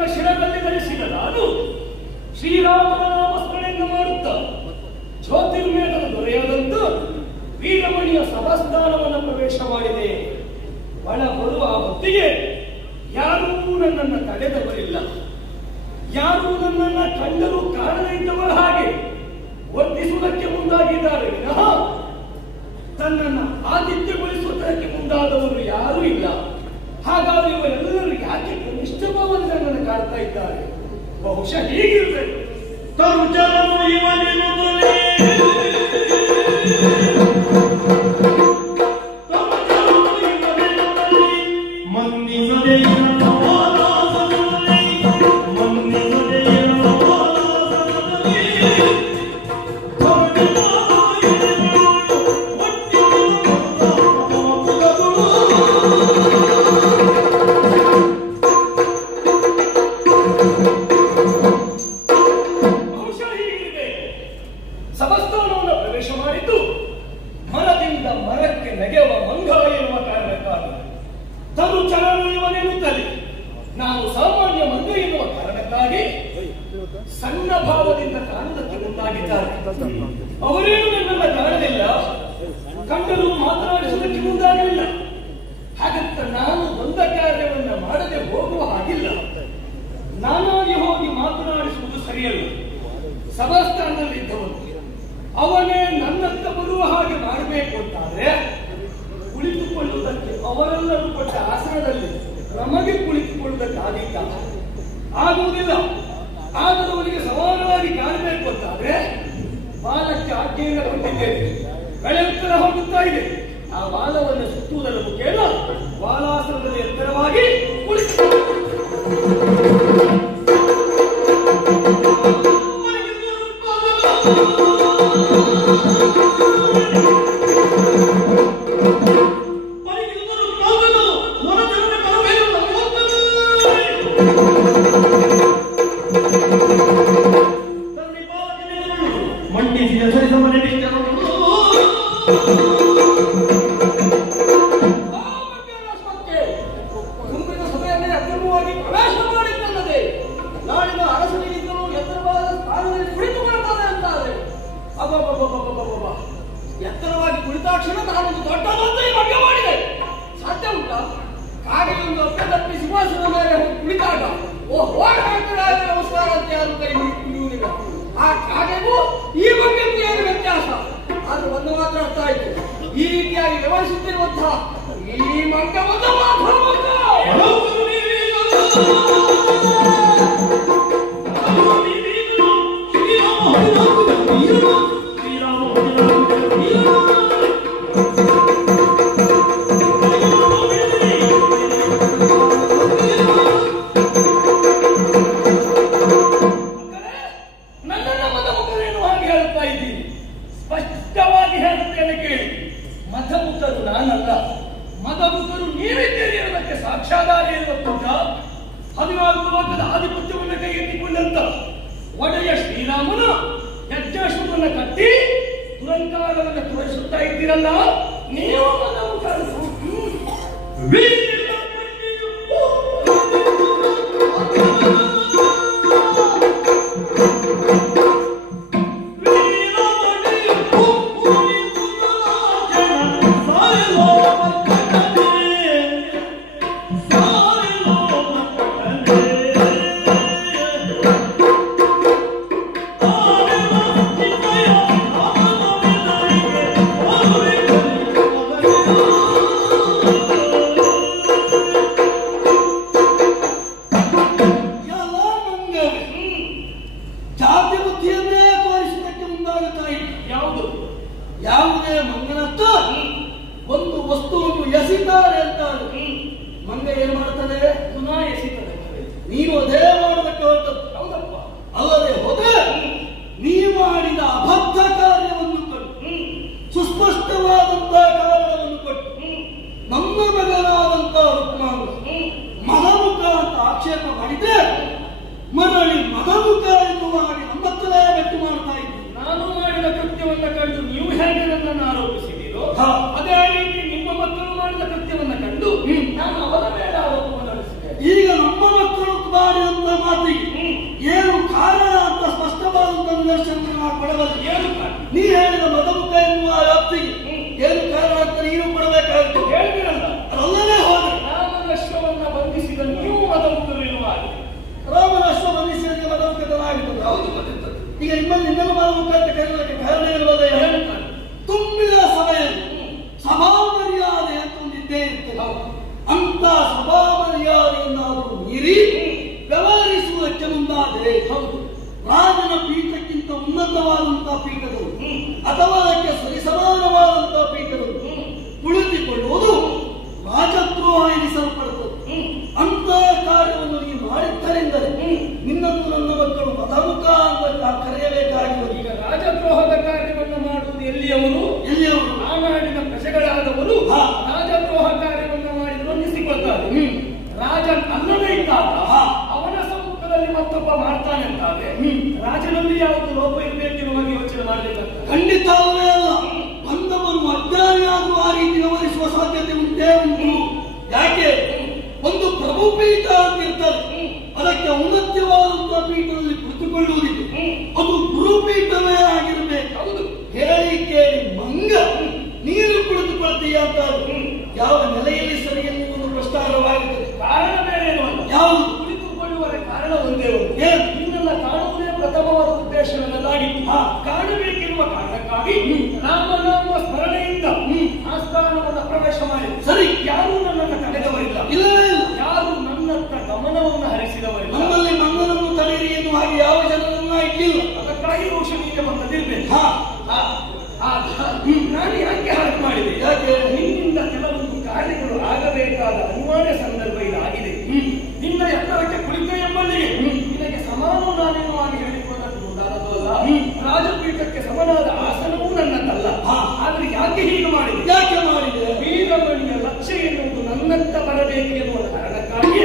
ನನ್ನ ಶಿರದಲ್ಲಿ ಧರಿಸಿದ ನಾನು ಶ್ರೀರಾಮನ ನಾಮಸ್ಮರಣೆಯನ್ನು ಮಾಡುತ್ತಾ ಜ್ಯೋತಿರ್ಮೇಧದ ದೊರೆಯಾದಂತ ವೀರಮಣಿಯ ಸಭಾಸ್ಥಾನವನ್ನು ಪ್ರವೇಶ ಮಾಡಿದೆ. ಒಳ ಬರುವ ಆ ಹೊತ್ತಿಗೆ ಯಾರೂ ನನ್ನನ್ನು ತಡೆದವರಿಲ್ಲ. ಯಾರೂ ನನ್ನನ್ನು ಕಂಡರೂ ಕಾರಣ ಇದ್ದವರ ಹಾಗೆ ವರ್ತಿಸುವುದಕ್ಕೆ ಮುಂದಾಗಿದ್ದಾರೆ ವಿನಃ ತನ್ನನ್ನು ಆತಿಥ್ಯಗೊಳಿಸುವುದಕ್ಕೆ ಮುಂದಾದವರು ಯಾರೂ ಇಲ್ಲ. ಹಾಗಾದ್ರೆ ಇವರೆಲ್ಲರೂ ಯಾಕೆ ಕನಿಷ್ಠ ಭಾವನೆ ನನ್ನನ್ನು ಕಾಡ್ತಾ ಇದ್ದಾರೆ? ಬಹುಶಃ ಹೀಗಿರಬೇಕು. ಸಭಾಸ್ಥಾನವನ್ನು ಪ್ರವೇಶ ಮಾಡಿದ್ದು ಮನದಿಂದ ಮರಕ್ಕೆ ನೆಗೆಯುವ ಮಂಗ ಎನ್ನುವ ಕಾರಣಕ್ಕಾಗಿ ತನು ಚಲನೆಯುವನೆನ್ನುತ್ತದೆ. ನಾನು ಸಾಮಾನ್ಯ ಮಂಗ ಎನ್ನುವ ಕಾರಣಕ್ಕಾಗಿ ಸಣ್ಣ ಭಾವದಿಂದ ಕಾಣುವುದಕ್ಕೆ ಮುಂದಾಗಿದ್ದಾರೆ. ಅವರೇನು ನನ್ನನ್ನು ಕಾಣಲಿಲ್ಲ, ಕಂಡರೂ ಮಾತನಾಡಿಸುವುದಕ್ಕೆ ಮುಂದಾಗಲಿಲ್ಲ. ಹಾಗಂತ ನಾನು ಒಂದ ಕಾರ್ಯವನ್ನು ಮಾಡದೆ ಹೋಗುವ ಹಾಗಿಲ್ಲ. ನಾನಾಗಿ ಹೋಗಿ ಮಾತನಾಡಿಸುವುದು ಸರಿಯಲ್ಲ. ಸಭಾಸ್ಥಾನದಲ್ಲಿ ಇದ್ದವನು ಅವನೇ ನನ್ನತ್ತ ಬರುವ ಹಾಗೆ ಮಾಡಬೇಕು ಅಂತಾದ್ರೆ ಕುಳಿತುಕೊಳ್ಳುವುದಕ್ಕೆ ಅವರೆಲ್ಲರೂ ಕೊಟ್ಟ ಆಸನದಲ್ಲಿ ನಮಗೆ ಕುಳಿತುಕೊಳ್ಳುವುದಕ್ಕಾದೀತ ಆಗುವುದಿಲ್ಲ. ಆದರೂ ಅವನಿಗೆ ಸಮಾನವಾಗಿ ಕಾಣಬೇಕು ಅಂತಾದ್ರೆ ಬಾಲಕ್ಕೆ ಆಜ್ಞೆಯನ್ನು ಕೊಟ್ಟಿದ್ದೇನೆ. ಬೆಳೆಯುತ್ತರ ಹೋಗುತ್ತಾ ಇದೆ. ಆ ಬಾಲವನ್ನು ಸುತ್ತುವುದರ ಮುಖೇನ ಬಾಲಾಸನದಲ್ಲಿ ಎತ್ತರವಾಗಿ ಕುಳಿತು ಎತ್ತರವಾಗಿ ಕುಳಿತಾಕ್ಷಣ ನಾನೊಂದು ದೊಡ್ಡ ಮಂಗ ಮಾಡಿದೆ. ಸಾಧ್ಯ ಉಂಟಾ? ಕಾಗೆಯೊಂದು ಅಪ್ಪದಪ್ಪಿ ಸಿಂಹಾಸನ ಮೇಲೆ ಕುಳಿತಾಗ ನಮಸ್ಕಾರ ಅಂತ ಯಾರು ಕೈ ಮುಗಿಯುವುದಿಲ್ಲ. ಆ ಕಾಗೆಗೂ ಈ ಮಂಗಕ್ಕೂ ಏನು ವ್ಯತ್ಯಾಸ? ಆದ್ರೆ ಒಂದು ಮಾತ್ರ ಅರ್ಥ ಆಯ್ತು, ಈ ರೀತಿಯಾಗಿ ವ್ಯವಹರಿಸುತ್ತಿರುವಂತಹ ಈ ಮಂಗ ಒಂದು ಮಾತ್ರ ಸ್ಪಷ್ಟವಾಗಿ ಹೇಳುತ್ತೇನೆ ಕೇಳಿ. ಮದಮುಖರು ನಾನಲ್ಲ, ಮದಮುಖರು ನೀವಿದ್ದೀರಿ ಅನ್ನೋದಕ್ಕೆ ಸಾಕ್ಷಾಧಾರ ಇರುವುದುಂಟ. 14 ಲೋಕದ ಆಧಿಪತ್ಯವನ್ನು ಕೈಗೆತ್ತಿಕೊಂಡಂತ ಒಡೆಯ ಶ್ರೀರಾಮನ ಯಜ್ಞಾಶ್ವವನ್ನು ಕಟ್ಟಿ ದುರಂಕಾರವನ್ನು ತೋರಿಸುತ್ತಾ ಇದ್ದೀರಲ್ಲ ನೀವು ಮದಮುಖರು. ಯಾವುದೇ ಮಂಗನತ್ತ ಒಂದು ವಸ್ತುವನ್ನು ಎಸಿತಾರೆ ಅಂತಾರೆ. ಮಂಗ ಏನ್ ಮಾಡ್ತದೆ? ಪುನಃ ಎಸಿತದೆ. ನೀನು ಅದೇ ಮಾಡೋದಕ್ಕೆ ಹೊರಟದ್ದು. ಹೌದಪ್ಪ. ಅಲ್ಲದೆ ಹೋದೆ ನೀ ಮಾಡಿದ ಅಬದ್ಧ ಕಾರ್ಯವನ್ನು ಕೊಟ್ಟು ಸುಸ್ಪಷ್ಟವಾದಂತಹ ಕಾರಣವನ್ನು ಕೊಟ್ಟು ನಮ್ಮ ಮಗನಾದಂತಹ ಮದಮುಖ ಅಂತ ಆಕ್ಷೇಪ ಮಾಡಿದ್ರೆ ಮರಳಿ ಮದಮುಖ ಎಂದು ಮಾಡಿ ನಮ್ಮತ್ತಲೇ ಬೆಟ್ಟು ಮಾಡ್ತಾ ಇದ್ದೆ. ನಾನು ಮಾಡಿದ ಕೃತ್ಯವನ್ನು ಕಂಡು ನೀವು ಹೇಗೆ ನನ್ನನ್ನು ಆರೋಪಿಸಿದ್ದೀರೋ ಅದೇ ರೀತಿ ನಿಮ್ಮ ಮಕ್ಕಳು ಮಾಡಿದ ಕೃತ್ಯವನ್ನು ಕಂಡು ನಾನು ಅವರ ಮೇಲೆ ಆರೋಪವನ್ನು ನಡೆಸಿದೆ. ಈಗ ನಮ್ಮ ಮಕ್ಕಳು ಮಾಡಿದಂತಹ ಮಾತಿಗೆ ಏನು ಕಾರಣ ಅಂತ ಸ್ಪಷ್ಟವಾದಂತಹ ನಿದರ್ಶನ ನಾವು ಕೊಡಬಲ್ಲ. ಏನು ನೀ ಹೇಳಿದ ಮದಮುಖ ಎನ್ನುವ ವ್ಯಾಪ್ತಿಗೆ ಏನು ಕಾರಣ ಅಂತ ನೀನು ಕೊಡಬೇಕಾಗುತ್ತೆ. ಹೇಳ್ತೀರಲ್ಲ, ಅಲ್ಲದೆ ಹೋದ್ರೆ ರಾಮನ ಅಶ್ವವನ್ನ ಬಂಧಿಸಿದ ನೀವು ಮದಮುಖರಿರುವ ರಾಮನ ಅಶ್ವ ಬಂಧಿಸಿದ ಮದಮುಖತನಾಗುತ್ತದೆ. ಹೌದು, ಗೊತ್ತಿರ್ತದೆ. ಈಗ ನಿನ್ನನ್ನು ಮದಮುಖ ಅಂತ ಕರೆಯುವುದಕ್ಕೆ ಕಾರಣ ಇರುವುದೇ ತುಂಬಿದ ಸಭೆಯಲ್ಲಿ ಸಭಾ ಮರ್ಯಾದೆ ಅಂತ ಒಂದಿದ್ದೇ ಇರ್ತದೆ. ಅಂತ ಸಭಾ ಮರ್ಯಾದೆಯನ್ನಾದರೂ ಮೀರಿ ವ್ಯವಹರಿಸುವುದಕ್ಕೆ ಮುಂದಾದರೆ ರಾಜನ ಪೀಠಕ್ಕಿಂತ ಉನ್ನತವಾದಂತಹ ಪೀಠಗಳು ಅಥವಾ ಅದಕ್ಕೆ ಸರಿಸಮಾನವಾದಂತಹ ಪೀಠಗಳು ಕುಳಿತುಕೊಳ್ಳುವುದು ರಾಜದ್ರೋಹ ಎನಿಸಲ್ಪಡುತ್ತದೆ. ಅಂತಹ ಕಾರ್ಯವನ್ನು ನೀನು ಮಾಡಿದ್ದರೆಂದರೆ ನಿನ್ನನ್ನು ನನ್ನ ಮಕ್ಕಳು ಮದಮುಖ ಅಂತ ಕರೆಯಬೇಕಾಗಿರುವುದು. ಈಗ ರಾಜದ್ರೋಹದ ಕಾರ್ಯವನ್ನು ಮಾಡುವುದು ಎಲ್ಲಿಯವರು ಆ ನಾಡಿನ ಪ್ರಜೆಗಳಾದವರು ರಾಜದ್ರೋಹ ಕಾರ್ಯವನ್ನು ಮಾಡಿದ್ರು ಅನ್ನಿಸಿಕೊಳ್ತಾರೆ. ರಾಜ ಅಲ್ಲದೇ ಇದ್ದಾಗ ಅವನ ಸಮ್ಮುಖದಲ್ಲಿ ಮತ್ತೊಬ್ಬ ಮಾಡ್ತಾನೆ ಅಂತಾದ್ರೆ ರಾಜನಲ್ಲಿ ಯಾವುದು ಲೋಪ ಇರಬೇಕೆನ್ನುವ ಬಗ್ಗೆ ಯೋಚನೆ ಮಾಡಬೇಕಾಗ್ತದೆ. ಖಂಡಿತ ಅಲ್ಲವೇ ಅಲ್ಲ. ಬಂದವರು ಅಜ್ಞಾನಿಯಾದರೂ ಆ ರೀತಿ ವ್ಯವಹರಿಸುವ ಸಾಧ್ಯತೆ ಉಂಟು. ಯಾಕೆ ಒಂದು ಪ್ರಭು ಪೀಠ ಅಂತಿರ್ತದೆ, ಅದಕ್ಕೆ ಔನ್ನತ್ಯವಾದಂತಹ ಪೀಠದಲ್ಲಿ ಕುಳಿತುಕೊಳ್ಳುವುದಿದೆ. ಅದು ಗುರುಪೀಠವೇ ಆಗಿರಬೇಕು. ಹೌದು, ಹೇಳಿ ಕೇಳಿ ಮಂಗ ನೀನು ಕುಳಿತುಕೊಳ್ತೀಯ ಅಂತ ಯಾವ ನೆಲೆಯಲ್ಲಿ ಸರಿ ಎನ್ನುವುದು ಪ್ರಶ್ನಾರ್ಹವಾಗುತ್ತದೆ. ಕಾರಣ ಬೇರೆ ಯಾವುದು? ಕುಳಿತುಕೊಳ್ಳುವ ಕಾರಣ ಒಂದೇ ಒಂದು, ನಿನ್ನೆಲ್ಲ ಕಾಣುವುದೇ ಪ್ರಥಮವಾದ ಉದ್ದೇಶವನ್ನಾಗಿತ್ತು. ಕಾಣಬೇಕೆನ್ನುವ ಕಾರಣಕ್ಕಾಗಿ ರಾಮನಾಮ ಸ್ಮರಣೆಯಿಂದ ಆಸ್ಥಾನವನ್ನು ಪ್ರವೇಶ ಮಾಡಿ ಸರಿ. ಯಾರು ನನ್ನನ್ನು ತಡೆದವರಿಲ್ಲ, ಇಲ್ಲವೇ ಇಲ್ಲ. ಯಾರು ನನ್ನತ್ತ ಗಮನವನ್ನು ಹರಿಸಿದವರಿಲ್ಲ. ನಮ್ಮಲ್ಲಿ ಮಂಗನನ್ನು ತಡೆಯಿರಿ ಎನ್ನುವ ಹಾಗೆ ಯಾವ ಜನರನ್ನ ಇಟ್ಟಿಲ್ಲ. ಅದಕ್ಕಾಗಿ ರೋಷಣೀಯ ಬಂದದಿರ್ಬೇಕು. ನಾನು ಯಾಕೆ ಹಾಗೆ ಮಾಡಿದೆ? ಯಾಕೆ? ನಿನ್ನಿಂದ ಕೆಲವೊಂದು ಕಾರ್ಯಗಳು ಆಗಬೇಕಾದ ಅನಿವಾರ್ಯ ಸಂದರ್ಭ ಇದಾಗಿದೆ. ನಿನ್ನ ಎತ್ತರಕ್ಕೆ ಕುಳಿತ ಎಂಬಲ್ಲಿ ನಿನಗೆ ಸಮಾನವು ನಾನೇನುವಾಗಿ ಹೇಳಿಕೊಂಡದ್ದು ಮುಂದಾದದ್ದು ಅಲ್ಲ. ರಾಜಪೀಠಕ್ಕೆ ಸಮನಾದ ಆಸನವೂ ನನ್ನದಲ್ಲ. ಆದ್ರೆ ಯಾಕೆ ಹೀಗೆ ಮಾಡಿದೆ? ಯಾಕೆ ಮಾಡಿದೆ? ವೀರಮಣಿಯ ಲಕ್ಷ್ಯ ಎನ್ನುವುದು ನನ್ನತ್ತ ಬರಬೇಕು ಎನ್ನುವ ಕಾರಣಕ್ಕಾಗಿ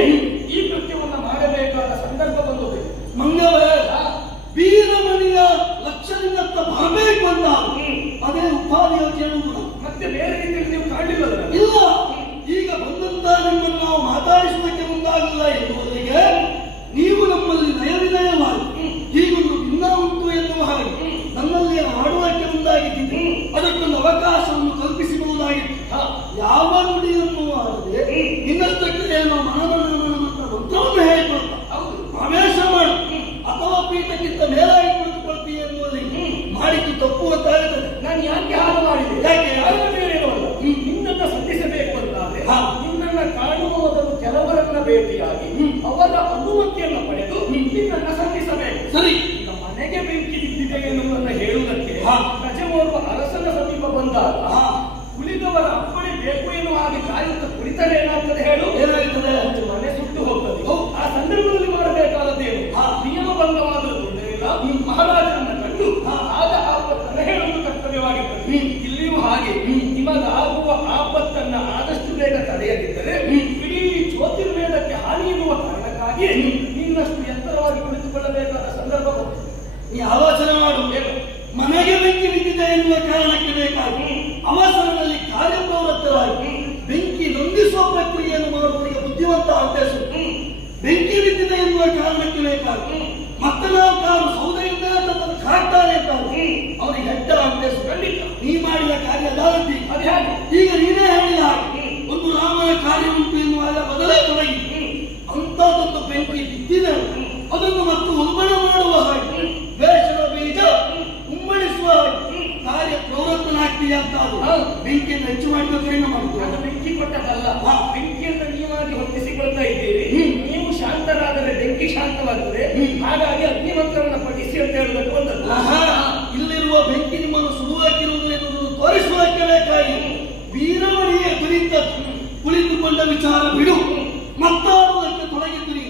ಈ ಕೃತ್ಯವನ್ನು ಮಾಡಬೇಕಾದ ಸಂದರ್ಭ ಬಂದದ್ದು. ಮಂಗವೇ, ವೀರಮಣಿಯ ಲಕ್ಷ್ಯದಿಂದತ್ತ ಬರಬೇಕು ಅಂತ ಅದೇ ಉಪಾಧಿ ಯೋಚನೆ ಮತ್ತೆ ಬೇರೆ ರೀತಿಯಲ್ಲಿ ನೀವು ಕಾಣಲಿಲ್ಲ. ಇಲ್ಲ, ಈಗ ಬಂದಂತಹ ನಿಮ್ಮನ್ನು ನಾವು ಮಾತಾಡಿಸುವುದಕ್ಕೆ ಮುಂದಾಗಲ್ಲ ಎನ್ನುವುದರಿಗೆ ನೀವು ನಮ್ಮಲ್ಲಿ ನಯವಿನಯವಾಗಿ ಹೀಗೊಂದು ಭಿನ್ನ ಉಂಟು ಎನ್ನುವ ಹಾಗೆ ನನ್ನಲ್ಲಿ ಆಡುವುದಕ್ಕೆ ಮುಂದಾಗಿದ್ದೀನಿ. ಅದಕ್ಕೊಂದು ಅವಕಾಶವನ್ನು ಕಲ್ಪಿಸಬಹುದಾಗಿತ್ತು. ಯಾವ ನುಡಿಯನ್ನು ಆಡದೆ ಇನ್ನಷ್ಟಕ್ಕೆ ಏನೋ ಮಂತ್ರವನ್ನು ಹೇಳಿಕೊಳ್ತ ಪ್ರವೇಶ ಮಾಡಿ ಅಥವಾ ಪೀಠಕ್ಕಿಂತ ಮೇಲಾಗಿ ಕುಳಿತುಕೊಳ್ತೀವಿ ಎನ್ನುವುದಕ್ಕೆ ಮಾಡಿದ್ದು ತಪ್ಪು ಅಂತಾಗುತ್ತದೆ. ನಾನು ಯಾಕೆ ಹಾಗೆ ಮಾಡಿದೆ? ಯಾಕೆ? ಬೇರೆಯವಲ್ಲ, ನಿನ್ನನ್ನು ಸಂಧಿಸಬೇಕು ಅಂತಾದ್ರೆ ನಿನ್ನನ್ನು ಕಾಣುವ ಮೊದಲು ಕೆಲವರನ್ನ ಭೇಟಿಯಾಗಿ ಅವರ ಅನುಮತಿಯನ್ನು ಪಡೆದು ನಿನ್ನನ್ನು ಸಂಧಿಸಬೇಕು. ಸರಿ. ಈಗ ಮನೆಗೆ ಬೆಂಕಿ ಬಿದ್ದಿದೆ ಎನ್ನುವುದನ್ನು ಹೇಳುವುದಕ್ಕೆ ಪ್ರಜೆಯೋರ್ವ ಅರಸನ ಸಮೀಪ ಬಂದಾಗ ಉಳಿದವರ ಅಪ್ಪಣೆ ಬೇಕು ಎನ್ನುವ ಹಾಗೆ ಕಾಯುತ್ತ ಕುಳಿತರೆ ಏನಾಗ್ತದೆ ಹೇಳು? ಏನಾಗ್ತದೆ? ಮನೆ ಸುಟ್ಟು ಹೋಗ್ತದೆ. ಆ ಸಂದರ್ಭದಲ್ಲಿ ಮಾಡಬೇಕಾದದ್ದೇನು? ನಿಯಮ ಭಂಗವಾದರೂ ತೊಂದರೆಯಿಲ್ಲ. ಮಹಾರಾಜನನ್ನ ಕಂಡು ಆದ ಆಪತ್ತನ್ನು ಹೇಳುವುದು ಕರ್ತವ್ಯವಾಗಿರ್ತದೆ. ಇಲ್ಲಿಯೂ ಹಾಗೆ ನಿಮಗಾಗುವ ಆಪತ್ತನ್ನ ಆದಷ್ಟು ಬೇಗ ತಡೆಯದಿದ್ದರೆ ಇಡೀ ಜ್ಯೋತಿರ್ವೇದಕ್ಕೆ ಹಾನಿ ಎನ್ನುವ ಕಾರಣಕ್ಕಾಗಿ ನೀನಷ್ಟು ಎತ್ತರವಾಗಿ ಕುಳಿತುಕೊಳ್ಳಬೇಕಾದ ಸಂದರ್ಭ ಬಂತು. ಈ ಆಲೋಚನೆ ಮಾಡು. ಮನೆಗೆ ಬೆಂಕಿ ಬಿದ್ದಿದೆ ಎನ್ನುವ ಕಾರಣಕ್ಕೆ ಬೇಕಾಗಿ ಅವಸರದಲ್ಲಿ ಕಾರ್ಯಪ್ರವೃತ್ತರಾಗಿ ಬೆಂಕಿ ನೊಂದಿಸುವ ಪ್ರಕ್ರಿಯೆಯನ್ನು ಮಾಡುವವರಿಗೆ ಬುದ್ಧಿವಂತ ಉದ್ದೇಶ. ಬೆಂಕಿ ಬಿದ್ದಿದೆ ಎನ್ನುವ ಕಾರಣಕ್ಕೆ ಬೇಕಾಗಿ ಮತ್ತನಾಲ್ಕಾರು ಸೌದೆಯಿಂದ ಕಾಡ್ತಾನೆ ಅಂತ ಅವನಿಗೆ ಹೆಡ್ಡ ಉದ್ದೇಶ. ಖಂಡಿತ ನೀ ಮಾಡಿದ ಕಾರ್ಯ ಅದಾಗಿ ಈಗ ನೀನೇ ಹೇಳಿದ ಹಾಗೆ ಒಂದು ರಾಮನ ಕಾರ್ಯ ಉಂಟು ಎನ್ನುವಾಗ ಬದಲೇ ತೊಡಗಿ ಅಂತದೊಂದು ಬೆಂಕಿ ಬಿದ್ದಿದೆ. ಅದನ್ನು ಮತ್ತು ಉಲ್ಬಣ ಮಾಡುವ ಹಾಗೆ ದ್ವೇಷದ ಬೀಜ ಉಮ್ಮಳಿಸುವ ಕಾರ್ಯ ಪ್ರವೃತ್ತನಾಗ್ತೀಯ ಅಂತ ಬೆಂಕಿಯನ್ನು ಹೆಚ್ಚು ಮಾಡಿದ ಪರಿಣಾಮ ನಾನು ಬೆಂಕಿ ಕೊಟ್ಟದಲ್ಲ. ಬೆಂಕಿಯನ್ನು ನೀವಾಗಿ ಹೊತ್ತಿಸಿಕೊಳ್ತಾ ಇದ್ದೀರಿ. ನೀವು ಶಾಂತರಾದರೆ ಬೆಂಕಿ ಶಾಂತವಾಗ್ತದೆ. ಹಾಗಾಗಿ ಅಗ್ನಿಮಂತ್ರವನ್ನು ಪಠಿಸಿ ಅಂತ ಹೇಳುವುದಕ್ಕೆ ಬಂದದ್ದು. ಇಲ್ಲಿರುವ ಬೆಂಕಿ ನಿಮ್ಮನ್ನು ಸುಡುವುದಕ್ಕಿರುವುದು ಎನ್ನುವುದು ತೋರಿಸುವುದಕ್ಕೆ ಬೇಕಾಗಿ ವೀರಮಣಿಯ ಕುರಿತ ಕುಳಿತುಕೊಂಡ ವಿಚಾರ ಬಿಡು. ಮತ್ತಾಡುವುದಕ್ಕೆ ತೊಡಗಿದ್ದೀರಿ.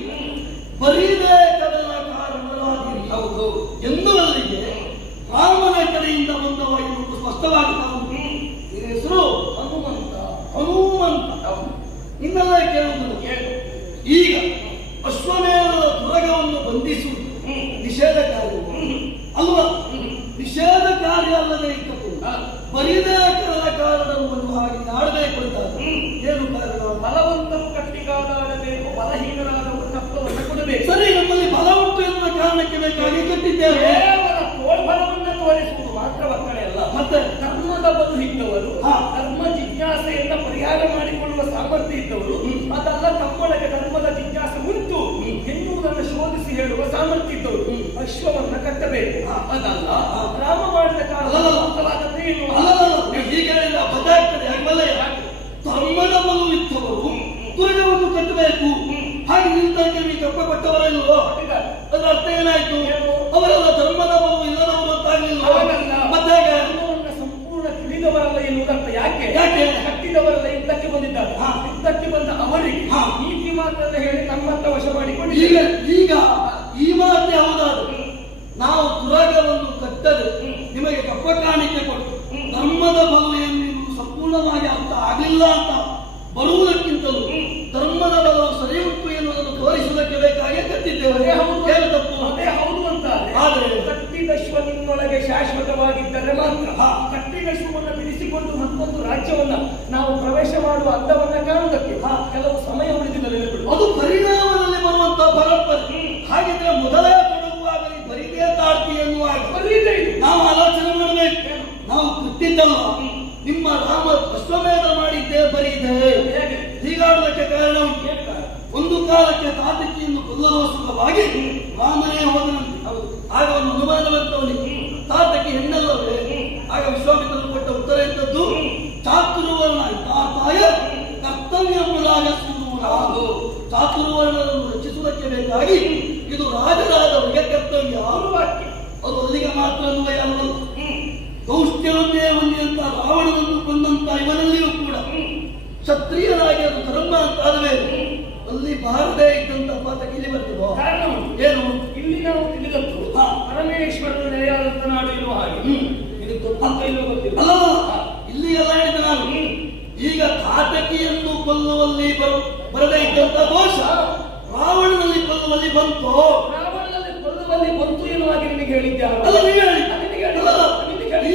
ಬರೀದೇ ಕಡಲ ಕಾರಣರಾಗಿರಿ. ಹೌದು ಎನ್ನುವಲ್ಲಿಗೆ ರಾಮನ ಕಡೆಯಿಂದ ಬಂದವ ಎನ್ನುವುದು ಸ್ಪಷ್ಟವಾಗ್ತಾ ಉಂಟು. ಹೆಸರು ಹನುಮಂತ. ಇನ್ನೆಲ್ಲ ಕೇಳುವುದು ಈಗ ಅಶ್ವಮೇಧದ ತುರಗವನ್ನು ಬಂಧಿಸುವುದು ನಿಷೇಧ ಕಾರ್ಯ ಅಲ್ವಾ? ನಿಷೇಧ ಕಾರ್ಯ ಅಲ್ಲದೆ ಇದ್ದದ್ದು ಬರಿದೇ ಕಡಲ ಕಾರಣವನ್ನು ಹಾಗೆ ಆಡಬೇಕು ಅಂತ ಏನು ಕಾರಣ? ಬಲವಂತರು ಕಟ್ಟಿಗಾಡಬೇಕು, ಬಲಹೀನರಾದವರು ಕಪ್ಪವನ್ನು ಕೊಡಬೇಕು. ಸರಿ, ನಮ್ಮಲ್ಲಿ ಧರ್ಮದ ಬಲು ಇದ್ದವರು, ಧರ್ಮ ಜಿಜ್ಞಾಸೆಯನ್ನ ಪರಿಹಾರ ಮಾಡಿಕೊಳ್ಳುವ ಸಾಮರ್ಥ್ಯ ಇದ್ದವರು, ಅದಲ್ಲ ತಮ್ಮೊಳಗೆ ಧರ್ಮದ ಜಿಜ್ಞಾಸೆ ಉಂಟು ಎನ್ನುವುದನ್ನು ಶೋಧಿಸಿ ಹೇಳುವ ಸಾಮರ್ಥ್ಯ ಇದ್ದವರು ಅಶ್ವವನ್ನ ಕಟ್ಟಬೇಕು. ಅದಲ್ಲ ರಾಮ ಮಾಡಿದ ಕಾರಣವಾದದ್ದೇ ಹೀಗೆಲ್ಲ ಬದಲಾಗ್ತದೆ. ಧರ್ಮದ ಬಲು ಇದ್ದವರು ದುರ್ಗವನ್ನು ಕಟ್ಟಬೇಕು. ಹಾಗೆ ನಿಂತಕ್ಕೆ ನೀವು ಕಪ್ಪ ಕೊಟ್ಟವರಲ್ಲೋ ಅದರ ಅರ್ಥ ಏನಾಯ್ತು? ಅವರೆಲ್ಲ ಧರ್ಮದ ಬಲು ಇಲ್ಲದವರು ಅಂತಾಗಲಿಲ್ಲ. ಮತ್ತೆ ಸಂಪೂರ್ಣ ತಿಳಿದವರಲ್ಲ ಎನ್ನುವುದರ್ಥ. ಯಾಕೆ ಕಟ್ಟಿದವರೆಲ್ಲ ಯುದ್ಧಕ್ಕೆ ಬಂದಿದ್ದಾರೆ. ಯುದ್ಧಕ್ಕೆ ಬಂದ ಅವರಿಗೆ ನೀತಿ ಮಾತನ್ನು ಹೇಳಿ ನಮ್ಮತ್ತ ವಶ ಮಾಡಿಕೊಂಡು ಈಗ ಈ ಮಾತೇ ಹೌದಾದ್ರು ನಾವು ದುರ್ಗವನ್ನು ಕಟ್ಟದೆ ನಿಮಗೆ ಕಪ್ಪ ಕಾಣಿಕೆ ಕೊಟ್ಟು ಧರ್ಮದ ಬಲು ಎಂದು ಸಂಪೂರ್ಣವಾಗಿ ಅರ್ಥ ಆಗಲಿಲ್ಲ ಅಂತ ಬರುವುದಕ್ಕಿಂತಲೂ ಧರ್ಮದ ಬಲವು ಸರಿ ಉಂಟು ಎನ್ನುವುದನ್ನು ತೋರಿಸುವುದಕ್ಕೆ ಬೇಕಾಗಿ ಕಟ್ಟಿದ್ದೇವೆ. ಏನು ತಪ್ಪು? ಅದೇ ಹೌದು ಅಂತ. ಆದರೆ ಕಟ್ಟಿದಶ್ವ ನಿನ್ನೊಳಗೆ ಶಾಶ್ವತವಾಗಿದ್ದರೆ ಮಾತ್ರ ಕಟ್ಟಿದಶ್ವವನ್ನು ಬಿಡಿಸಿಕೊಂಡು ಮತ್ತೊಂದು ರಾಜ್ಯವನ್ನ ನಾವು ಪ್ರವೇಶ ಮಾಡುವ ಅಂದವನ್ನ ಕಾಣುವುದಕ್ಕೆ ಕೆಲವು ಸಮಯ ಉಳಿದಿದೆ. ಅದು ಪರಿಣಾಮದಲ್ಲಿ ಬರುವಂತಹ ಪರಂಪರೆ. ಹಾಗಿದ್ರೆ ಮೊದಲೇ ತೊಡಗುವಾಗಲಿ ಬರಿದೇ ತಾಡ್ತಿ ಎನ್ನುವಾಗ ನಾವು ಆಲೋಚನೆ ಮಾಡಬೇಕು. ನಾವು ಕಟ್ಟಿದ್ದಲ್ಲ, ನಿಮ್ಮ ರಾಮ ಅಶ್ವಮೇಧ ಮಾಡಿದ್ದೇ ಬರೀದೆ ಹೀಗಾಡುವುದಕ್ಕೆ ಕಾರಣ ಉಂಟು. ಒಂದು ಕಾಲಕ್ಕೆ ತಾತಕಿಯನ್ನು ಕೊಲ್ಲಲೋಸುವಾಗಿ ರಾಮನೇ ಹೋದನಂತೆ. ಆಗ ಒಂದು ಅನುಮಾನವಂತವನಿಗೆ ತಾತಕಿ ಹೆಣ್ಣಲ್ಲವೇ? ಆಗ ವಿಶ್ವಾಮಿತ್ರನು ಕೊಟ್ಟ ಉತ್ತರ ಇದ್ದದ್ದು ಚಾತುರ್ವರ್ಣ ತಾತಾಯ ಕರ್ತವ್ಯ ರಾಜಸೂರು. ಚಾತುರ್ವರ್ಣವನ್ನು ರಚಿಸುವುದಕ್ಕೆ ಬೇಕಾಗಿ ಇದು ರಾಜರಾದವರಿಗೆ ಕರ್ತವ್ಯ. ಅದು ಅಲ್ಲಿಗೆ ಮಾತ್ರ ಅನ್ವಯ ಅಲ್ಲವಲ್ಲ. ದೌಷ್ಟ್ಯವನ್ನೇ ಹೊಂದಿದಂತ ರಾವಣನನ್ನು ಕೊಂದಂತ ಇವನಲ್ಲಿಯೂ ಕೂಡ ಕ್ಷತ್ರಿಯರಾಗಿ ಅದು ಧರ್ಮ ಅಂತ ಆದವೇ ಅಲ್ಲಿ ಬಾರದೇ ಇದ್ದಂತ ಪಾತಕ ಇಲ್ಲಿ ಬರ್ತದೋ? ಏನು ಇಲ್ಲಿ ನಾವು ತಿಳಿದದ್ದು ಪರಮೇಶ್ವರನ ನೆಲೆಯಾದಂತ ನಾಡು ಇರುವ ಹಾಗೆ ಇದು ಗೊತ್ತಂತ ಇಲ್ಲೋ ಗೊತ್ತಿಲ್ಲ. ಇಲ್ಲಿ ಎಲ್ಲ ಹೇಳಿದ ನಾನು ಈಗ ತಾತಕಿಯನ್ನು ಕೊಲ್ಲುವಲ್ಲಿ ಬರದೇ ಇದ್ದಂತ ದೋಷ ರಾವಣನಲ್ಲಿ ಕೊಲ್ಲುವಲ್ಲಿ ಬಂತು. ರಾವಣನಲ್ಲಿ ಕೊಲ್ಲುವಲ್ಲಿ ಬಂತು ಎನ್ನುವಾಗ ನಿಮಗೆ ಹೇಳಿದ್ದೆ.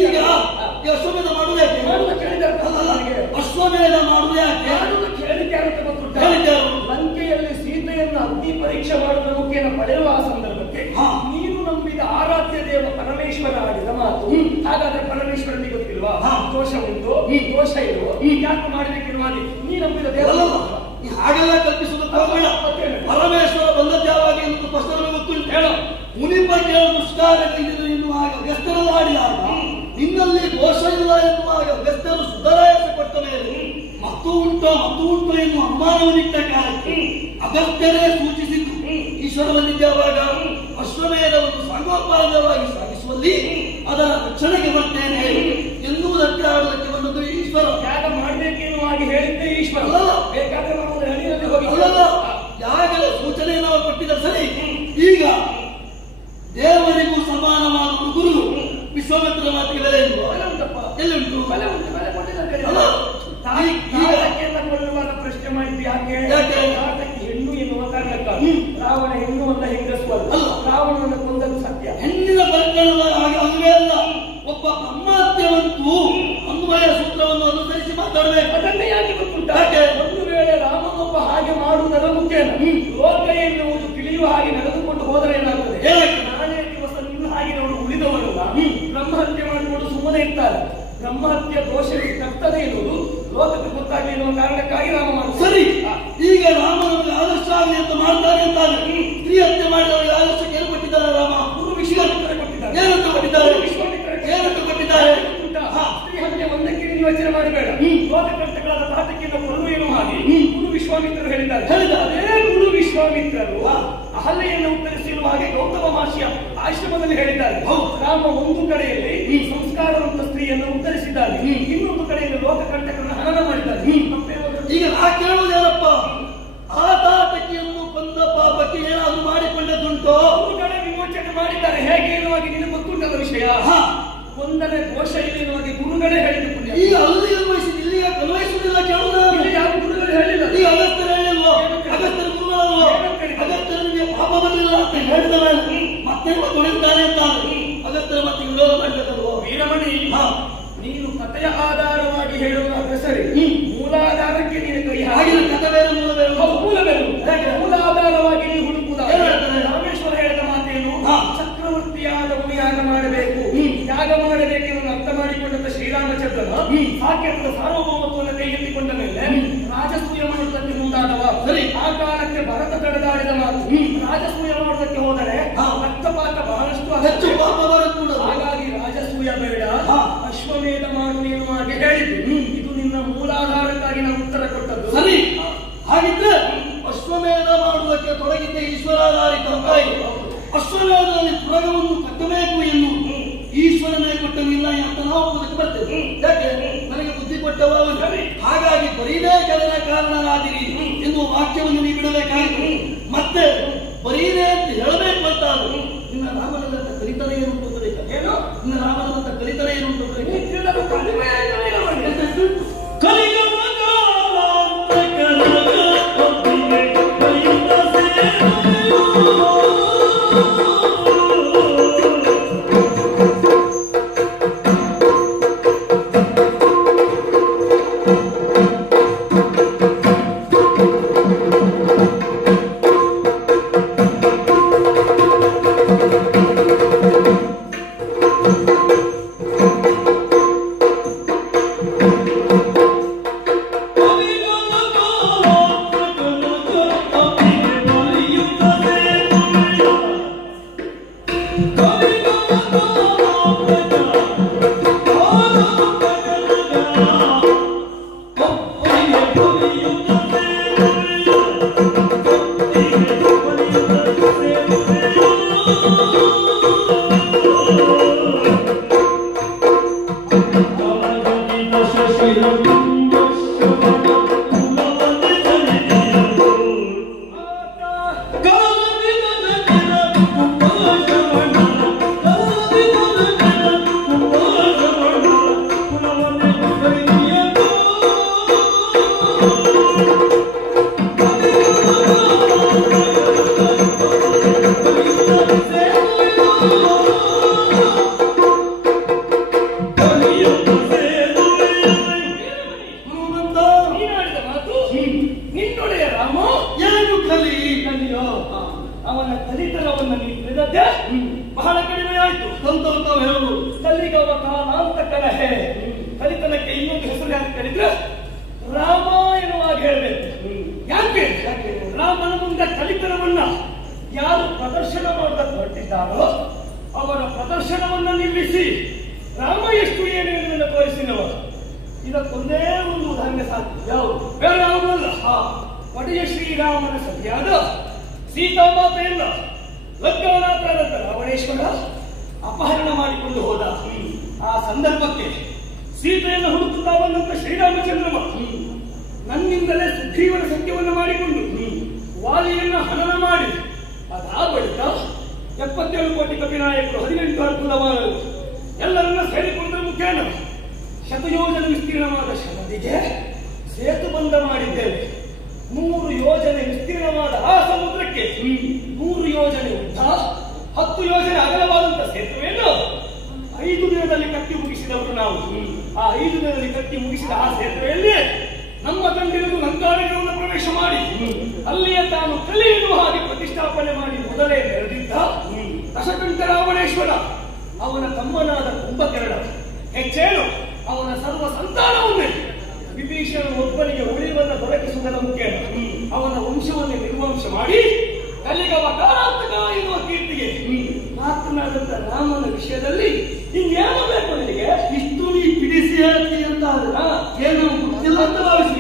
ಈಗ ಅಶ್ವಮೇಧ ಮಾಡುವುದಕ್ಕೆ ಅಶ್ವಮೇಧ ಮಾಡುವುದಕ್ಕೆ ಲಂಕೆಯಲ್ಲಿ ಸೀತೆಯನ್ನು ಅಗ್ನಿ ಪರೀಕ್ಷೆ ಮಾಡುವ ಮುಖೇನ ಪಡೆಯುವ ಆ ಸಂದರ್ಭಕ್ಕೆ ನೀನು ನಂಬಿದ ಆರಾಧ್ಯ ದೇವ ಪರಮೇಶ್ವರ ಆಡಿದ ಮಾತು. ಹಾಗಾದ್ರೆ ಪರಮೇಶ್ವರನಿಗೆ ಗೊತ್ತಿಲ್ವಾ ದೋಷ ಉಂಟು ದೋಷ ಇರುವ ಯಾಕೆ ಮಾಡಬೇಕಿರುವ ನೀ ನಂಬಿದ ದೇವ ಹಾಗೆಲ್ಲ ಕಲ್ಪಿಸುವುದು ಪರಮೇಶ್ವರ ಬಂದದ್ಯಾವಾಗಿ ಪ್ರಶ್ನೆ ಗೊತ್ತುಂಟು. ಹೇಳೋ ಮುನಿಪ ಕೇಳ ದುಷ್ಕಾರ ಎನ್ನುವಾಗ ವ್ಯಸ್ತರಲ್ಲಿ ಆಡಿದಾಗ ನಿನ್ನಲ್ಲಿ ದೋಷ ಇಲ್ಲ ಎನ್ನುವಾಗ ವ್ಯಸ್ತರು ಸುಧಾರಾಯಿಸಿಕೊಟ್ಟ ಮೇಲೆ ಮತ್ತು ಉಂಟು ಎನ್ನುವ ಅನುಮಾನವನ್ನಿಟ್ಟ ಕಾಲಕ್ಕೆ ಅಗತ್ಯನೇ ಸೂಚಿಸಿದ್ದು ಈಶ್ವರ ಬಂದಿದ್ದಾವಾಗ ಅಶ್ವಮೇಧವನ್ನು ಸಂಗೋಪಾದವಾಗಿ ಸಾಗಿಸುವಲ್ಲಿ ಅದರ ರಕ್ಷಣೆಗೆ ಬರ್ತೇನೆ ಎನ್ನುವುದಕ್ಕೆ ಆಡುವುದಕ್ಕೆ ಬಂದದ್ದು ಈಶ್ವರ. ಯಾಗ ಮಾಡಬೇಕೆನ್ನುವಾಗಿ ಹೇಳಿದ್ದೆ ಈಶ್ವರ. ಬೇಕಾದ್ರೆ ಯಾಗದ ಸೂಚನೆ ನಾವು ಕೊಟ್ಟಿದ್ದ ಸರಿ. ಈಗ ದೇವರಿಗೂ ಸಮಾನವಾದ ಗುರು ವಿಶ್ವಾಮಿತ್ರ ಮಾತಿಗೆ ಬೆಲೆ ಇಲ್ವಾ? ಎಲ್ಲಿಂಟು? ಕೊಳ್ಳುವಾಗ ಪ್ರಶ್ನೆ ಮಾಡಿದ್ದು ಯಾಕೆ? ಹೆಣ್ಣು ಎನ್ನುವ ಕಾರಣಕ್ಕಾಗಿ ರಾವಣ ಹೆಣ್ಣು ಅಲ್ಲ ಹೆಂಗಸು ಅಲ್ಲ. ರಾವಣವನ್ನು ಕೊಂದದ್ದು ಸತ್ಯ. ಹೆಣ್ಣಿನ ಪ್ರಕರಣದ ಅದುವೇ ಅಲ್ಲ. ಒಬ್ಬ ಬ್ರಹ್ಮಹತ್ಯವಂತೂ ಅನ್ವಯ ಸೂತ್ರವನ್ನು ಅನುಸರಿಸಿ ಮಾತಾಡಬೇಕು. ಅದನ್ನೇ ಯಾಕೆ ಗೊತ್ತುಂಟ? ಒಂದು ವೇಳೆ ರಾಮನೊಬ್ಬ ಹಾಗೆ ಮಾಡುವುದರ ಮುಖೇನ ಲೋಕ ಎನ್ನುವುದು ತಿಳಿಯುವ ಹಾಗೆ ನಡೆದುಕೊಂಡು ಹೋದರೆ ಏನಾಗ್ತದೆ? ನಾಳೆ ದಿವಸ ನಿಮ್ಮ ಹಾಗಿನವರು ಉಳಿದವರಲ್ಲ ಬ್ರಹ್ಮಹತ್ಯೆ ಮಾಡಿಕೊಂಡು ಸುಮ್ಮನೆ ಇರ್ತಾರೆ. ಬ್ರಹ್ಮಹತ್ಯೆ ದೋಷ ಕರ್ತದೆ ಎನ್ನುವುದು ಲೋಕಕ್ಕೆ ಗೊತ್ತಾಗಲಿ ಎನ್ನುವ ಕಾರಣಕ್ಕಾಗಿ ರಾಮ ಮಾಡ್ತಾರೆ. ಸರಿ, ಈಗ ರಾಮನವರಿಗೆ ಆದರ್ಶ ಆಗಲಿ ಅಂತ ಮಾಡ್ತಾರೆ ಅಂತಾದ್ರೆ ಸ್ತ್ರೀ ಹತ್ಯೆ ಮಾಡಿದವರಿಗೆ ಆದರ್ಶಕ್ಕೆ ಏನು ಕೊಟ್ಟಿದ್ದಾರೆ? ರಾಮ ಗುರು ವಿಶ್ವಾಮಿತ್ರ ಕೊಟ್ಟಿದ್ದಾರೆ. ಏನಂತ ಕೊಟ್ಟಿದ್ದಾರೆ? ಏನಂತ ಕೊಟ್ಟಿದ್ದಾರೆ? ಸ್ತ್ರೀ ಹತ್ಯೆ ಒಂದಕ್ಕೆ ಯೋಚನೆ ಮಾಡಬೇಡ. ಲೋಕಕರ್ತಗಳಾದ ತಾತಕಿಯನ್ನು ಕೊಲ್ಲು ಎನ್ನುವ ಹಾಗೆ ಗುರು ವಿಶ್ವಾಮಿತ್ರರು ಹೇಳಿದ್ದಾರೆ. ಅದೇ ಗುರು ವಿಶ್ವಾಮಿತ್ರರು ಅಹಲ್ಯೆಯನ್ನು ಉತ್ತರಿಸಿರುವ ಹಾಗೆ ಗೌತಮ ಮಹರ್ಷಿಯ ಆಶ್ರಮದಲ್ಲಿ ಹೇಳಿದ್ದಾರೆ. ರಾಮ ಒಂದು ಕಡೆಯಲ್ಲಿ ಸಂಸ್ಕಾರವಂತ ಸ್ತ್ರೀಯನ್ನು ಉತ್ತರಿಸಿದ್ದಾರೆ, ಇನ್ನೊಂದು ಕಡೆಯಲ್ಲಿ ಲೋಕಕಂಟಕರನ್ನು ಹನನ ಮಾಡಿದ್ದಾರೆ. ಈಗ ನಾ ಕೇಳುವುದೇನಪ್ಪ, ಆ ತಾತಕಿಯನ್ನು ಕೊಂದ ಪಾಪಕ್ಕೆ ಏನಾದ್ರು ಮಾಡಿಕೊಂಡದ್ದುಂಟೋ? ಒಂದು ಕಡೆ ವಿಮೋಚನೆ ಮಾಡಿದ್ದಾರೆ. ಹೇಗೆ ಎನ್ನುವಾಗಿ ನಿನಗೆ ಗೊತ್ತುಂಟದ ವಿಷಯ. ಒಂದನೇ ದೋಷ ಇಲ್ಲ ಎನ್ನುವಾಗಿ ಗುರುಗಳೇ ಹೇಳಿದ್ದು. ಈಗ ಅಲ್ಲಿ ಅನ್ವಯಿಸಿ ಇಲ್ಲಿಗೆ ಅನ್ವಯಿಸುವುದಿಲ್ಲ. ಕೇಳುವುದು ಯಾವ ಗುರುಗಳು ಹೇಳಿಲ್ಲ. ಈಗ ಅಗಸ್ತ್ಯರು ಹೇಳಿಲ್ವೋ? ಅಗಸ್ತ್ಯರ ಗುರುಗಳಲ್ವೋ? ಅಗಸ್ತ್ಯರಿಗೆ ಪಾಪ ಬಂದಿಲ್ಲ ಅಂತ ಹೇಳಿದ ಮೇಲೆ ಮತ್ತೆ ತೊಳೆದಿದ್ದಾರೆ ಅಂತ ಅಗಸ್ತ್ಯರ ಮತ್ತೆ ವಿರೋಧ ಮಾಡಬೇಕಲ್ವೋ? ವೀರಮಣಿ, ನೀನು ಕಥೆಯ ಆಧಾರವಾಗಿ ಹೇಳುವ ಸರಿ, ಮೂಲಾಧಾರಕ್ಕೆ ನೀನು ಕೈ ಹಾಗೆ ಕಥೆ ಬೇರೆ ಮೂಲ ಬೇರೆ. ಮೂಲ ಬೇರೆ. ಮೂಲಾಧಾರವಾಗಿ ನೀವು ಹುಡುಕುವುದಾದರೆ ರಾಮೇಶ್ವರ ಹೇಳಿದ ಮಾತೇನು? ಚಕ್ರವರ್ತಿಯಾದವನು ಯಾಗ ಮಾಡಬೇಕು. ಯಾಗ ಮಾಡಬೇಕೆಂದು ಅರ್ಥ ಮಾಡಿಕೊಂಡಂತ ಶ್ರೀರಾಮಚಂದ್ರನ ಸಾಕ್ಯದ ಸಾರ್ವಭೌಮತ್ವವನ್ನು ಕೈಗೆತ್ತಿಕೊಂಡ ಮೇಲೆ ರಾಜಸೂಯ ಮಾಡುವುದಕ್ಕೆ ಮುಂದಾದವ. ಸರಿ. ಆ ಕಾಲಕ್ಕೆ ಭರತ ತಡೆದಾಡಿದ ಮಾತು. ರಾಜಸೂಯ ಮಾಡುವುದಕ್ಕೆ ಹೋದರೆ ರಕ್ತಪಾತ ಬಹಳಷ್ಟು ಹೆಚ್ಚು ಪಾಪ ಬರುತ್ತದೆ. ಹಾಗಾಗಿ ರಾಜಸೂಯ ಬೇಡ, ಹಾ. ಅಶ್ವಮೇಧ ಮಾಡು ಎನ್ನುವಾಗೆ ಹೇಳಿದ್ದು. ಇದು ನಿನ್ನ ಮೂಲಾಧಾರಕ್ಕಾಗಿ ನಾವು ಉತ್ತರ ಕೊಟ್ಟದ್ದು. ಸರಿ. ಹಾಗಿದ್ರೆ ಅಶ್ವಮೇಧ ಮಾಡುವುದಕ್ಕೆ ತೊಡಗಿದ್ದ ಈಶ್ವರಾಧಾರಿತ ಅಶ್ವಮೇಧದಲ್ಲಿ ಪುರಗವನ್ನು ಕಟ್ಟಬೇಕು ಎನ್ನುವುದು ಈಶ್ವರನೇ ಕೊಟ್ಟ ನಿರ್ಣಯ ಅಂತ ನಾವು ಅದಕ್ಕೆ ಬರ್ತೇವೆ. ಯಾಕೆ ನನಗೆ ಬುದ್ಧಿ ಕೊಟ್ಟವ ಅವನು. ಹಾಗಾಗಿ ಬರೀದೇ ಕೆಳನ ಕಾರಣರಾದಿರಿ ಎನ್ನುವ ವಾಕ್ಯವನ್ನು ನೀವು ಬಿಡಬೇಕಾಯಿತು. ಮತ್ತೆ ಬರೀದೇ ಅಂತ ಹೇಳಬೇಕು ಅಂತ ಆದ್ರು ನಿನ್ನ ರಾಮನಂತ ಕಲಿತರೆ ಏನು ಅಂತ ಏನು ನಿನ್ನ ರಾಮನಂತ ಕಲಿತರೆ ಏನು ಅಂತ ಅವನ ಕಲಿತನವನ್ನು ನೀವು ತಿಳಿದದ್ದೇ ಬಹಳ ಕಡಿಮೆ ಆಯ್ತು. ಹೇಳುದು ಕಲಿಗವ ಕಾಲಾಂತ ಕಲಹೆ. ಕಲಿತನಕ್ಕೆ ಇನ್ನೊಂದು ಹೆಸರು ಯಾಕೆ ಕಲಿದ್ರೆ ರಾಮ ಎನ್ನುವಾಗ ಹೇಳ್ಬೇಕು. ಯಾಕೆ ರಾಮನ ಮುಂದೆ ಕಲಿತನವನ್ನ ಯಾರು ಪ್ರದರ್ಶನ ಮಾಡಕ್ಕೆ ಹೊರಟಿದ್ದಾರೋ ಅವರ ಪ್ರದರ್ಶನವನ್ನ ನಿಲ್ಲಿಸಿ ರಾಮ ಎಷ್ಟು ಏನು ಎನ್ನುವುದನ್ನು ತೋರಿಸಿದವ. ಇದಕ್ಕೊಂದೇ ಒಂದು ಉದಾಹರಣೆ ಸಾಕು. ಯಾವುದು ಬೇರೆ ಯಾವುದಲ್ಲ. ಒಡೆಯ ಶ್ರೀರಾಮನ ಸತಿಯಾದ ಸೀತಾಮಾತೆಯನ್ನ ಲಗ್ನಾನಾಥರಾದ ರಾವಣೇಶ್ವರ ಅಪಹರಣ ಮಾಡಿಕೊಂಡು ಹೋದ. ಆ ಸಂದರ್ಭಕ್ಕೆ ಸೀತೆಯನ್ನು ಹುಡುಕುತ್ತಾ ಬಂದಂತ ಶ್ರೀರಾಮಚಂದ್ರಮ ನನ್ನಿಂದಲೇ ಸುಗ್ರೀವನ ಸತ್ಯವನ್ನು ಮಾಡಿಕೊಂಡು ವಾಲಿಯನ್ನ ಹನನ ಮಾಡಿ ಅದಾದ ಬಳಿಕ 77 ಕೋಟಿ ಕಪಿನಾಯಕರು 18 ಅದ್ಭುತವಾದರು ಎಲ್ಲರನ್ನ ಸೇರಿಕೊಂಡ್ರ ಮುಖೇನ ಶತಯೋಜನ ವಿಸ್ತೀರ್ಣವಾದ ಶನದಿಗೆ ಸೇತುಬಂಧ ಮಾಡಿದ್ದೇವೆ. 100 ಯೋಜನೆ ವಿಸ್ತೀರ್ಣವಾದ ಆ ಸಮುದ್ರಕ್ಕೆ 100 ಯೋಜನೆ ಉದ್ದ 10 ಯೋಜನೆ ಅಗಲವಾದಂತ ಸೇತುವೆಯನ್ನು 5 ದಿನದಲ್ಲಿ ಕಟ್ಟಿ ಮುಗಿಸಿದವರು ನಾವು. ಆ 5 ದಿನದಲ್ಲಿ ಕಟ್ಟಿ ಮುಗಿಸಿದ ಆ ಸೇತುವೆಯಲ್ಲಿ ನಮ್ಮ ತಂದಿರುವುದು ಲಂಕಾನಗರವನ್ನು ಪ್ರವೇಶ ಮಾಡಿ ಅಲ್ಲಿಯೇ ತಾನು ಕಲಿಯುವ ಹಾಗೆ ಪ್ರತಿಷ್ಠಾಪನೆ ಮಾಡಿ ಮೊದಲೇ ನೆರೆದಿದ್ದ ದಶಕಂಠ ರಾವಣೇಶ್ವರ ಅವನ ತಮ್ಮನಾದ ಕುಂಭಕರ್ಣ ಹೆಚ್ಚೇನು ಅವನ ಸರ್ವ ಸಂತಾನವನ್ನೇ ವಿಭೀಷಣ ಒಬ್ಬನಿಗೆ ಉಳಿವನ್ನು ದೊರಕಿಸುವುದರ ಮುಖೇನ ಅವನ ವಂಶವನ್ನೇ ನಿರ್ವಂಶ ಮಾಡಿ ಕಲಿಗವ ಕಾರಾಂತಕ ಎನ್ನುವ ಕೀರ್ತಿಗೆ ಮಾತನಾದಂತ ರಾಮನ ವಿಷಯದಲ್ಲಿ ಇನ್ನೇನು ಬೇಕು ನಿನಗೆ? ಇಷ್ಟು ನೀ ಬಿಡಿಸಿ ಹೇಳ್ತಿ ಅಂತ ಏನು ಗೊತ್ತಿಲ್ಲ ಅಂತ ಭಾವಿಸಿ